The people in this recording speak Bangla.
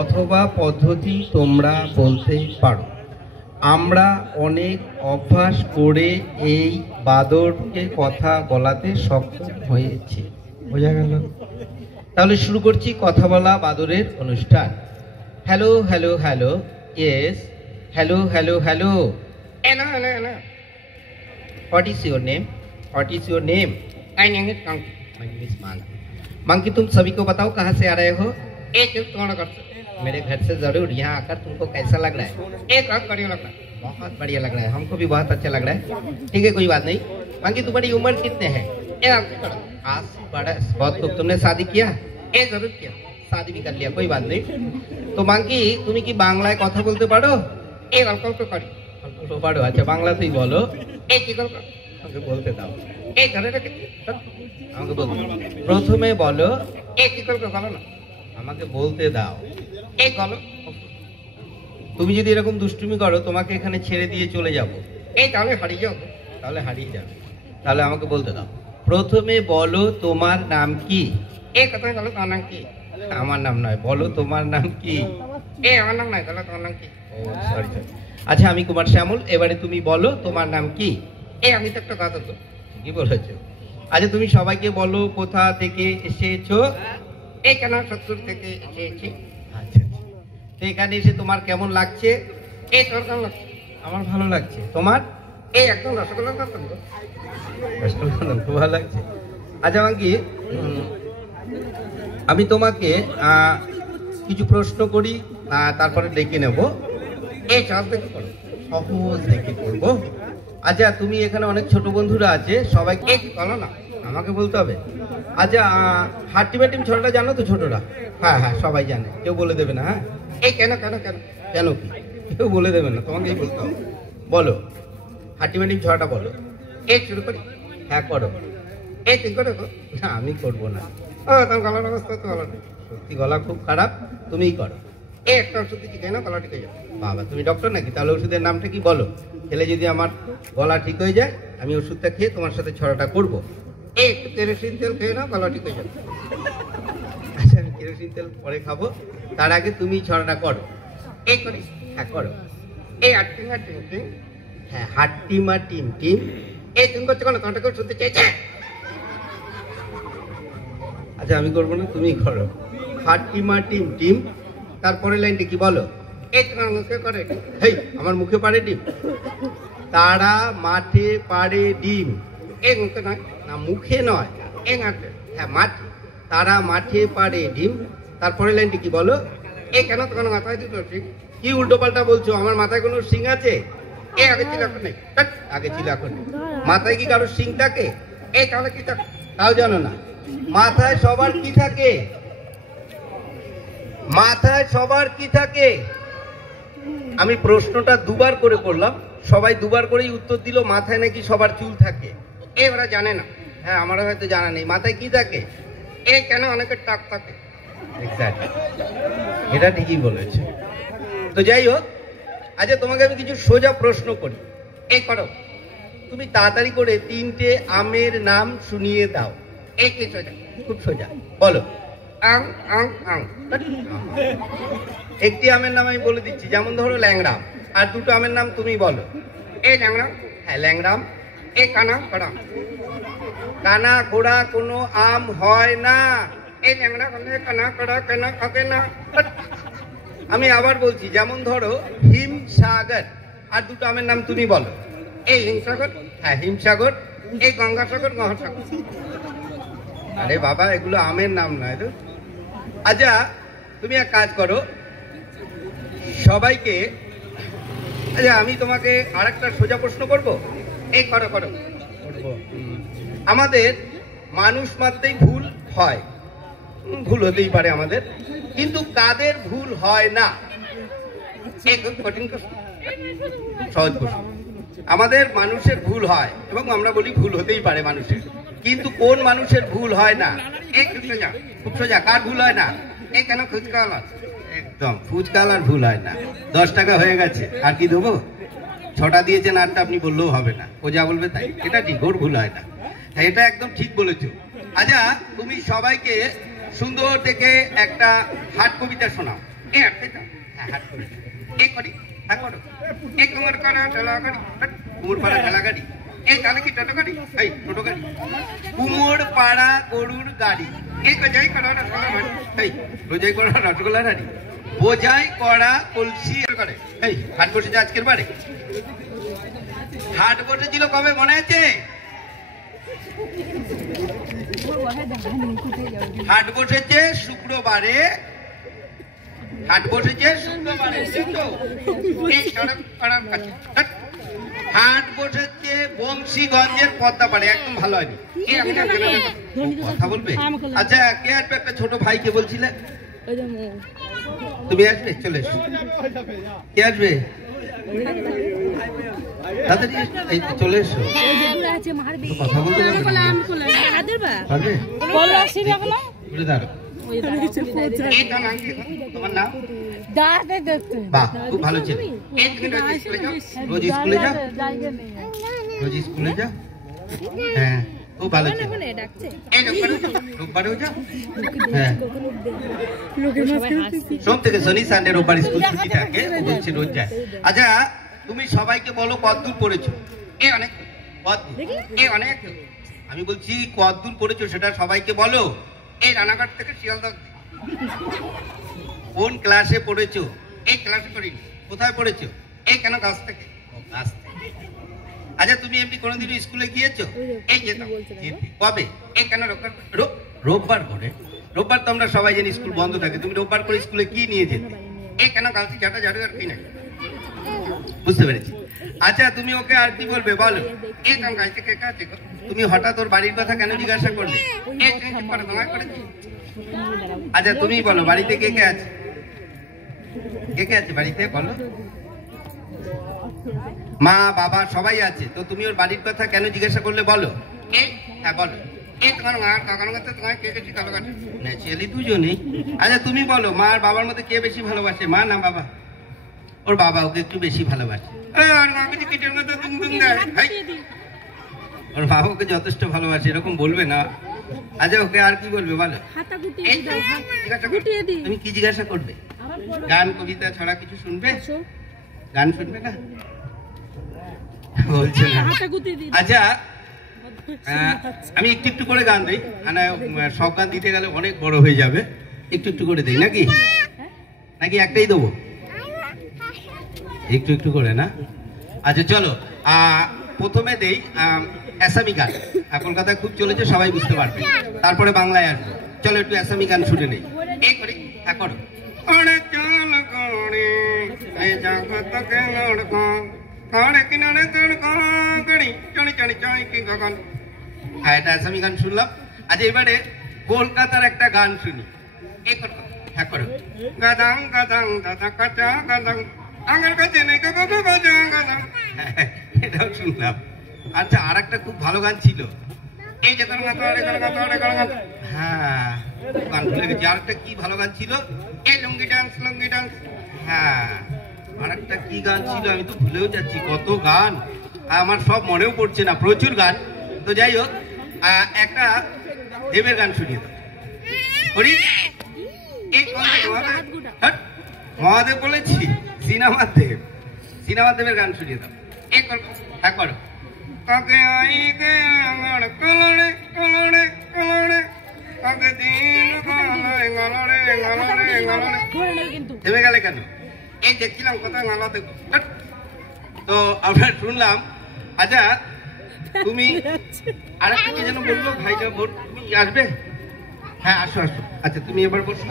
অথবা পদ্ধতি তোমরা বলতে পারো। আমরা অনেক অভ্যাস করে এই বাদরকে কথা বলাতে সক্ষম হয়েছি। বোঝা গেল? তাহলে শুরু করছি কথা বলা বাদরের অনুষ্ঠান। Hello hello hello, yes, hello hello hello. What is your name? What is your name? My name is Monkey. My name is Monkey. Monkey, तुम सभी को बताओ कहाँ से आ रहे हो? एक तुम्हारा घर से। मेरे घर से जरूर। यहाँ आकर तुमको कैसा लग रहा है? एक बहुत बढ़िया लग रहा है। बहुत बढ़िया लग रहा है, हमको भी बहुत अच्छा लग रहा है। ठीक है, कोई बात नहीं। मंकी, तुम्हारी उम्र कितने हैं? आज बड़ा बहुत खूब। तुमने शादी किया? एक जरूर किया, शादी भी कर लिया, कोई बात नहीं। तो मंकी, তুমি কি বাংলায় কথা বলতে পারো? एक অল্প অল্প পারি। অল্প অল্প পারো? আচ্ছা, বাংলাতেই বলো। एक কি গল্প আমাকে বলতে দাও। এই ধরে রেখে আমাকে বলতে প্রথমে বলো। एक কি গল্প বলো না, আমাকে বলতে দাও। এই বলো। তুমি যদি এরকম দুষ্টুমি করো তোমাকে এখানে ছেড়ে দিয়ে চলে যাব। এই তাহলে হারিয়ে যাও। তাহলে হারিয়ে যাবে। তাহলে আমাকে বলতে দাও। প্রথমে বলো তোমার নাম কি? এই কথা বলো তোমার নাম কি? আমার নাম নয়, বলো তোমার নাম কি? এই আমার নাম নয়, বলো তোমার নাম কি? ও সরি সরি। আচ্ছা, আমি কুমার শ্যামল। এবারে তুমি বলো তোমার নাম কি? এই আমি তো একটা কথা তো কি বলেছো। আচ্ছা, তুমি সবাইকে বলো কোথা থেকে এসেছো। এই কেন সত্তর থেকে এসেছি। আচ্ছা, তো এখানে এসে তোমার কেমন লাগছে? এই তোর কেমন লাগছে? আমার ভালো লাগছে। তোমার? এই একদম রসগোল্লার কথা তো। রসগোল্লা খুব ভালো লাগছে। আচ্ছা মাঙ্কি, আমি তোমাকে কিছু প্রশ্ন করি, তারপরে ডেকে নেব। এই সহজ দেখে করো, সহজ দেখে করবো। আচ্ছা, তুমি এখানে অনেক ছোট বন্ধুরা আছে, সবাইকে বলো না, আমাকে বলতে হবে। আচ্ছা, হাট্টিমাটিম ছড়াটা জানো তো ছোটরা? হ্যাঁ হ্যাঁ, সবাই জানে, কেউ বলে দেবে না। হ্যাঁ, এই কেন কেন কেন কেন কি কেউ বলে দেবে না, তোমাকেই বলতে হবে। বলো হাট্টিমাটিম ছড়াটা বলো। এই শুরু করি। হ্যাঁ করো। এই ঠিক করে না, আমি করবো না। ও তোমার গলার অবস্থা তো ভালো নেই, সত্যি গলা খুব খারাপ, তুমিই করো। এই একটা ওষুধ দিচ্ছি, কেন গলা ঠিক হয়ে যাবে। বাবা, তুমি ডক্টর নাকি? তাহলে ওষুধের নামটা কি বলো। খেলে যদি আমার গলা ঠিক হয়ে যায়, আমি ওষুধটা খেয়ে তোমার সাথে ছড়াটা করবো। এই একটু কেরোসিন তেল খেয়ে নাও, গলা ঠিক হয়ে যাবে। আচ্ছা, আমি কেরোসিন তেল পরে খাবো, তার আগে তুমি ছড়াটা করো। এই করি। হ্যাঁ করো। এই হাট্টিমা টিম টিম। হ্যাঁ, হাট্টিমা টিম টিম। এই তুমি করছো কেন? তোমারটা কেউ শুনতে চাইছে? আচ্ছা, আমি করবো না, তুমি করো। হাট্টিমা টিম টিম। তারপরে লাইনটা কি বলো। এই তোমার মুখে করে। হেই, আমার মুখে পাড়ে ডিম। তারা মাঠে পাড়ে ডিম। এই মুখে নয়, না মুখে নয়, এই মাঠে। হ্যাঁ মাঠে। তারা মাঠে পাড়ে ডিম। তারপরে লাইনটি কি বলো। এই কেন তোমার মাথায় দুটো সিং? কি উল্টো পাল্টা বলছো? আমার মাথায় কোনো সিং আছে? এই আগে ছিল এখন নেই। আগে ছিল এখন নেই। মাথায় কি কারোর সিং থাকে? এই তাহলে কি থাকে? তাও জানো না। মাথায় সবার কি থাকে? মাথায় সবার কি থাকে? আমি প্রশ্নটা দুবার করে করলাম, সবাই দুবার করেই উত্তর দিল মাথায় নাকি সবার চুল থাকে। এ ওরা জানে না। হ্যাঁ, আমারও হয়তো জানা নেই। মাথায় কি থাকে? এ কেন অনেকের টাক থাকে। এক্স্যাক্টলি, এটা ঠিকই বলেছে। তো যাই হোক, আচ্ছা তোমাকে আমি কিছু সোজা প্রশ্ন করি। এই করো, তুমি তাড়াতাড়ি করে 3টে আমের নাম শুনিয়ে দাও। এই কি সোজা? খুব সোজা, বলো। আম আম আম। একটি আমের নাম আমি বলে দিচ্ছি, যেমন ধরো ল্যাংড়াম। আর দুটো আমের নাম তুমি বলো। এই ল্যাংড়াম। হ্যাঁ ল্যাংড়াম। এই কানা খোড়া। কানা খোড়া কোনো আম হয় না। এই ল্যাংড়া বলে কানা খোড়া কেন খাবে না। আমি আবার বলছি, যেমন ধরো হিমসাগর। আর দুটো আমের নাম তুমি বলো। এই হিমসাগর। হ্যাঁ হিমসাগর। এই গঙ্গাসাগর মহাসাগর। আরে বাবা, এগুলো আমের নাম নয় তো। আচ্ছা, তুমি এক কাজ করো, সবাইকে। আচ্ছা, আমি তোমাকে আর একটা সোজা প্রশ্ন করবো। এই করো করো। আমাদের মানুষ মাত্রই ভুল হয়, ভুল হতেই পারে আমাদের, কিন্তু কাদের ভুল হয় না? এই কঠিন প্রশ্ন, সহজ প্রশ্ন। আমাদের মানুষের ভুল হয় এবং আমরা বলি ভুল হতেই পারে মানুষের, কিন্তু কোন মানুষের ভুল হয় না? এই খুব সোজা, খুব সোজা। কার ভুল হয় না? এই কেন ফুচকাওয়ালার। একদম, ফুচকাওয়ালার ভুল হয় না। 10 টাকা হয়ে গেছে, আর কি দেবো? 6টা দিয়েছেন, আরটা আপনি বললেও হবে না, ও যা বলবে তাই। এটা ঠিক, ওর ভুল হয় না। এটা একদম ঠিক বলেছো। আচ্ছা, তুমি সবাইকে সুন্দর দেখে একটা হাট কবিতা শোনাও। এ আটকে দাও হাত করে এ করি হ্যাঁ করো এ কুমোর করা ঠেলা গাড়ি কুমোর পাড়া ঠেলা গাড়ি এই তাহলে কি টোটো গাড়ি এই টোটো গাড়ি কুমোর পাড়া গরুর গাড়ি এই বোঝাই করা রসগোল্লা গাড়ি এই বোঝাই করা রসগোল্লা গাড়ি বোঝাই করা কলসি করে এই হাট বসেছে আজকের বারে হাট বসেছিল কবে মনে আছে হাট বসেছে শুক্রবারে হাট বসেছে শুক্রবারে হাট বসেছে বংশীগঞ্জের পদ্মাপাড়ে একদম ভালো হয়নি কথা বলবে আচ্ছা কে আসবে একটা ছোট ভাইকে বলছিলে তুমি আসবে চলে এসো কে আসবে তাড়াতাড়ি এই চলে এসো কথা বলতে পারবে বলে দাঁড়ো তোমার নাম বাহ খুব ভালো ছিল রোজ স্কুলে যাও রোজ স্কুলে যাও হ্যাঁ খুব ভালো ছিল রোববারেও যাও হ্যাঁ সোম থেকে শনি সানডে রোববার স্কুল ছুটি থাকে বলছে রোজ যায় আচ্ছা তুমি সবাইকে বলো কতদূর পড়েছো এ অনেক এ অনেক আমি বলছি কতদূর পড়েছো সেটা সবাইকে বলো এই রানাঘাট থেকে শিয়ালদা কোন ক্লাসে পড়েছো এই ক্লাসে পড়িনি কোথায় পড়েছো এই কেন গাছ থেকে গাছ থেকে আচ্ছা তুমি এমনি কোনোদিন স্কুলে গিয়েছো এই যেতাম কবে এই কেন রোববার করে রোববার তো আমরা সবাই জানি স্কুল বন্ধ থাকে তুমি রোববার করে স্কুলে কি নিয়ে যেতে এই কেন গাছটি ঝাঁটা ঝাড়ু আর কি না বুঝতে পেরেছি আচ্ছা তুমি ওকে আর কি বলবে বলো এই কাম গাছ থেকে কাছে তুমি হঠাৎ ওর বাড়ির কথা কেন জিজ্ঞাসা করলে আচ্ছা তুমি বলো বাড়িতে কে কে আছে কে কে আছে বাড়িতে বলো মা বাবা সবাই আছে তো তুমি ওর বাড়ির কথা কেন জিজ্ঞাসা করলে বলো হ্যাঁ বলো এই তোমার মা কাকার মধ্যে তোমার কে বেশি ভালো কাটে ন্যাচুরালি দুজনেই আচ্ছা তুমি বলো মা আর বাবার মধ্যে কে বেশি ভালোবাসে মা না বাবা ওর বাবা ওকে একটু বেশি ভালোবাসে ওর বাবা ওকে যথেষ্ট ভালোবাসে এরকম বলবে না আচ্ছা ওকে আর কি বলবে বলো তুমি কি জিজ্ঞাসা করবে গান কবিতা ছড়া কিছু শুনবে গান শুনবে না বলছে না আচ্ছা আমি একটু একটু করে গান দিই সব গান দিতে গেলে অনেক বড় হয়ে যাবে একটু একটু করে দিই নাকি নাকি একটাই দেবো একটু একটু করে না আচ্ছা চলো প্রথমে দেই আসামি গান কলকাতায় খুব চলেছে সবাই বুঝতে পারবে তারপরে বাংলায় আসবো চলো একটু আসামি গান শুনে নেই এই করি করো হ্যাঁ এটা আসামি গান শুনলাম আচ্ছা এবারে কলকাতার একটা গান শুনি এই করো হ্যাঁ করো গাদাং গাদাং দাদা কাচা গাদাং আঙের কাছে নেই এটাও শুনলাম আচ্ছা আর একটা খুব ভালো গান ছিল এই যে হ্যাঁ গান ভুলে গেছি আর একটা কি ভালো গান ছিল এই লুঙ্গি ডান্স হ্যাঁ আর একটা কি গান ছিল আমি তো ভুলেও যাচ্ছি কত গান আমার সব মনেও পড়ছে না প্রচুর গান তো যাই হোক একটা দেবের গান শুনিয়ে দাও মহাদেব বলেছি সিনেমার দেবের গান শুনিয়ে দাও হ্যাঁ করো কাকে আই গে আঙড় কলড়ে কলড়ে কলড়ে কাকে দিন গলড়ে গলড়ে গলড়ে গলড়ে থেমে গেলে কেন এই দেখছিলাম কোথায় গালাতে তো আমরা শুনলাম আচ্ছা তুমি আরেকটা কি যেন বললো ভাইটা তুমি আসবে হ্যাঁ আসো আসো আচ্ছা তুমি এবার বসো